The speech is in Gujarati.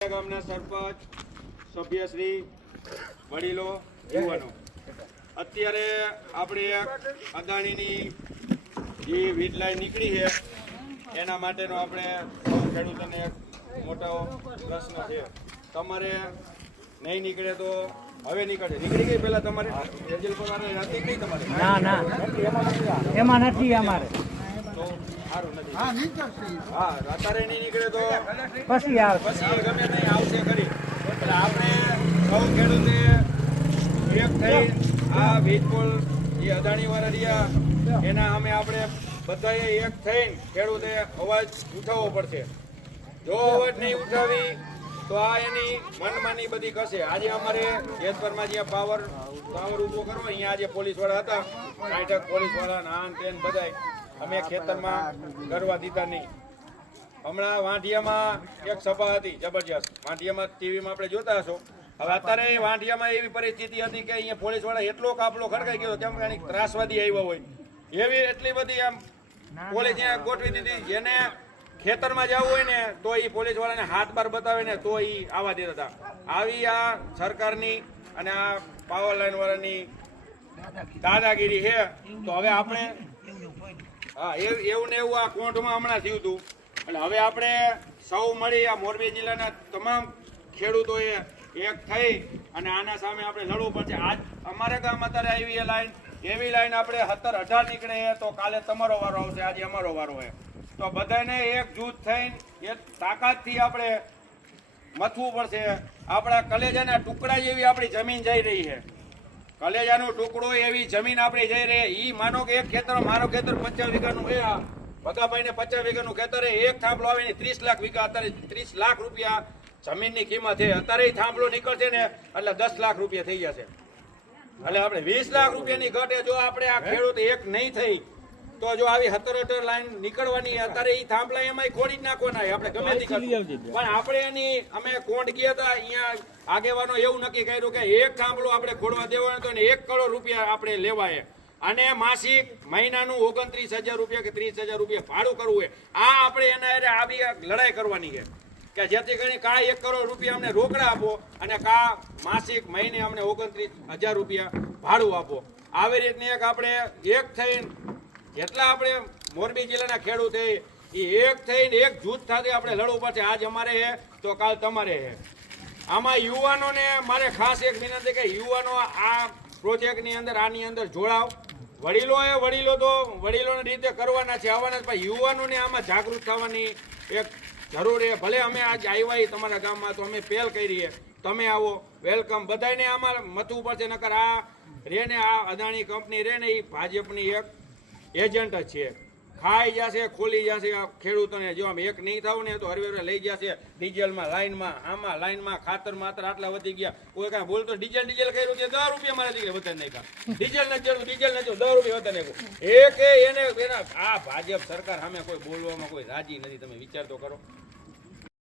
ગામના સરપંચ સભ્યશ્રી વડીલો યુવાનો અત્યારે આપણે અદાણીની જે વીજ લાઈન નીકળી છે એના માટેનો આપણે ખેડૂતોને એક મોટો પ્રશ્ન છે. તમારે નહીં નીકળે તો હવે નીકળી ગઈ પહેલા તમારે હતી કઈ તમારે ના એમાં નથી અમારે તો સારું નથી. હા અત્યારે નહીં નીકળે તો પછી ગમે નહીં આવશે ખરી. એટલે આપણે સૌ ખેડૂતે એક થઈ આ વીજ પોલ જે અદાણી વાળા રહ્યા એના અમે આપણે બધાએ એક થઈને ખેડૂતે અવાજ ઉઠાવવો પડશે. જો અવાજ નહીં ઉઠાવી તો આ એની મનમાની બધી કશે. આજે અમારે જેતપરમાં જ્યાં પાવર ઉભો કરવો અહીંયા આજે પોલીસ વાળા હતા 60 પોલીસ વાળા નાન તેન બધાય અમે ખેતરમાં કરવા દીધા નહીં. હમણાં વાંઢિયામાં એક સભા હતી જબરજસ્ત. વાંઢિયામાં ટીવીમાં આપણે જોતા હશો. હવે અત્યારે વાંઢિયામાં એવી પરિસ્થિતિ હતી કે અહીંયા પોલીસ વાળા એટલો કાફલો ખડકાઈ ગયો કેમ કે ત્રાસવાદી આવ્યા હોય એવી એટલી બધી આમ પોલીસ ત્યાં ગોઠવી દીધી. જેને ખેતરમાં જવું હોય ને તો એ પોલીસ વાળાને હાથ બાર બતાવે ને તો એ આવવા દેતા હતા. આવી આ સરકારની અને આ પાવર લાઈન વાળાની દાદાગીરી છે. તો હવે આપણે હા એવું ને એવું આ કોંઢમાં હમણાં થયું હતું. એટલે હવે આપણે સૌ મળી આ મોરબી જિલ્લાના તમામ ખેડૂતોએ એક થઈ અને આના સામે આપણે લડવું પડશે. આજ અમારે ગામ અત્યારે આવી એવી લાઈન આપણે 17-18 નીકળે તો કાલે તમારો વારો આવશે, આજે અમારો વારો હોય. તો બધાને એક જૂથ થઈને એક તાકાતથી આપણે મથવું પડશે. આપણા કલેજાના ટુકડા જેવી આપણી જમીન જઈ રહી છે. કલેજાનો ટુકડો એવી જમીન આપણી જઈ રહી. ઈ માનો કે એક ખેતર, મારો ખેતર 50 વીઘાનું છે. ભગાભાઈ ને 50 વીઘાનું ખેતર એક થાંભલો આવે ને 30 લાખ વીઘા, અત્યારે 30 લાખ રૂપિયા જમીનની કિંમત છે. અત્યારે થાંભલો નીકળશે ને એટલે 10 લાખ રૂપિયા થઈ જશે. એટલે આપણે 20 લાખ રૂપિયાની ઘટે જો આપણે આ ખેડૂત એક નહીં થઈ તો જો આવી 17-18 લાઈન નીકળવાની અત્યારે એ થાંભલા એમાં ખોડી જ નાખવાના આપણે ગમે તે પણ આપણે એની અમે કોંડ ગયા હતા અહીંયા આગેવાનો એવું નક્કી કર્યું કે એક થાંભલો આપણે ખોડવા દેવાનો તો 1 કરોડ રૂપિયા આપણે લેવાય અને માસિક મહિનાનું 29,000 રૂપિયા કે 30,000 રૂપિયા ભાડું કરવું હોય. આ આપણે એના આવી લડાઈ કરવાની છે કે જેથી કરીને કા 1 કરોડ રૂપિયા અમને રોકડા આપો અને કા માસિક મહિને અમને 29,000 રૂપિયા ભાડું આપો. આવી રીતની એક આપણે એક થઈને જેટલા આપણે મોરબી જિલ્લાના ખેડૂત છે એ એક થઈને એક જૂથ સાથે આપણે લડવું પડશે. આજ અમારે છે તો કાલ તમારે છે. આમાં યુવાનોને મારે ખાસ એક વિનંતી કે યુવાનો આ પ્રોજેક્ટની અંદર આની અંદર જોડાવ. વડીલો તો વડીલોની રીતે કરવાના છે, આવવાના, પણ યુવાનોને આમાં જાગૃત થવાની એક જરૂર છે. ભલે અમે આજ આવ્યા તમારા ગામમાં તો અમે પહેલ કરી, તમે આવો વેલકમ. બધાને આમાં મથવું પડશે. નકર આ રે ને આ અદાણી કંપની રે ને એ ભાજપની એક એજન્ટ જ છે. ખાઈ જશે, ખોલી જશે ખેડૂતોને. જો આમ એક નહીં થવું ને તો હરવે લઈ જશે ડીઝલમાં, લાઈનમાં, આમાં લાઈનમાં, ખાતર માત્ર આટલા વધી ગયા. કોઈ કાંઈ બોલતો ડીઝલ કર્યું કે 10 રૂપિયા મારા દીકરા વધારે નાખ્યા. ડીઝલ નથી ચડવું, 10 રૂપિયા વધારે નાખ્યું. એક એને આ ભાજપ સરકાર સામે કોઈ બોલવામાં કોઈ રાજી નથી. તમે વિચાર તો કરો.